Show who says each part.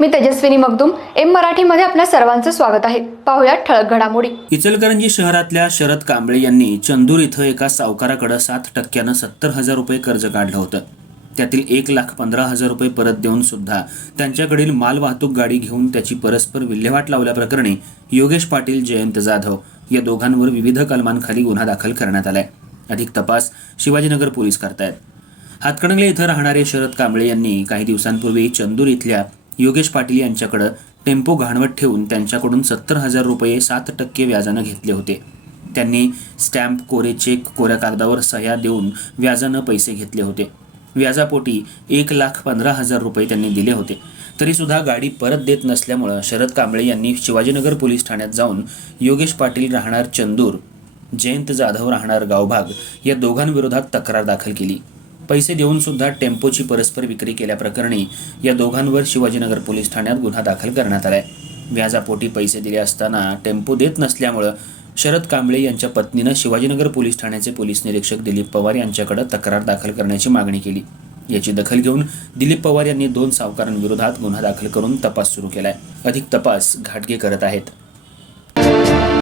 Speaker 1: मी Tejaswini Magdum M मराठीमध्ये आपल्या सर्वांचं स्वागत आहे. पाहुयात ठळक घडामोडी.
Speaker 2: इचलकरंजी शहरातल्या शरद कांबळे यांनी चंदूर इथं एका सावकाराकडे सात टक्क्यानं सत्तर हजार रुपये कर्ज काढलं होतं. त्यातील एक लाख पंधरा हजार रुपये परत देऊन सुद्धा त्यांच्याकडील माल वाहतूक गाडी घेऊन त्याची परस्पर विल्हेवाट लावल्याप्रकरणी योगेश पाटील जयंत जाधव या दोघांवर विविध कलमांखाली गुन्हा दाखल करण्यात आलाय. अधिक तपास शिवाजीनगर पोलीस करतायत. हातकणंगले इथं राहणारे शरद कांबळे यांनी काही दिवसांपूर्वी चंदूर इथल्या योगेश पाटील यांच्याकडं टेम्पो घाणवत ठेवून त्यांच्याकडून सत्तर हजार रुपये सात टक्के व्याजानं घेतले होते. त्यांनी स्टॅम्प कोरे चेक कोऱ्या कागदावर सह्या देऊन व्याजानं पैसे घेतले होते. व्याजापोटी एक लाख पंधरा हजार रुपये त्यांनी दिले होते. तरीसुद्धा गाडी परत देत नसल्यामुळं शरद कांबळे यांनी शिवाजीनगर पोलीस ठाण्यात जाऊन योगेश पाटील राहणार चंदूर जयंत जाधव राहणार गावभाग या दोघांविरोधात तक्रार दाखल केली. पैसे देऊन सुद्धा टेम्पोची परस्पर विक्री केल्याप्रकरणी या दोघांवर शिवाजीनगर पोलीस ठाण्यात गुन्हा दाखल करण्यात आलाय. व्याजापोटी पैसे दिले असताना टेम्पो देत नसल्यामुळं शरद कांबळे यांच्या पत्नीनं शिवाजीनगर पोलीस ठाण्याचे पोलीस निरीक्षक दिलीप पवार यांच्याकडे तक्रार दाखल करण्याची मागणी केली. याची दखल घेऊन दिलीप पवार यांनी दोन सावकारांविरोधात गुन्हा दाखल करून तपास सुरू केलाय. अधिक तपास घाटगे करत आहेत.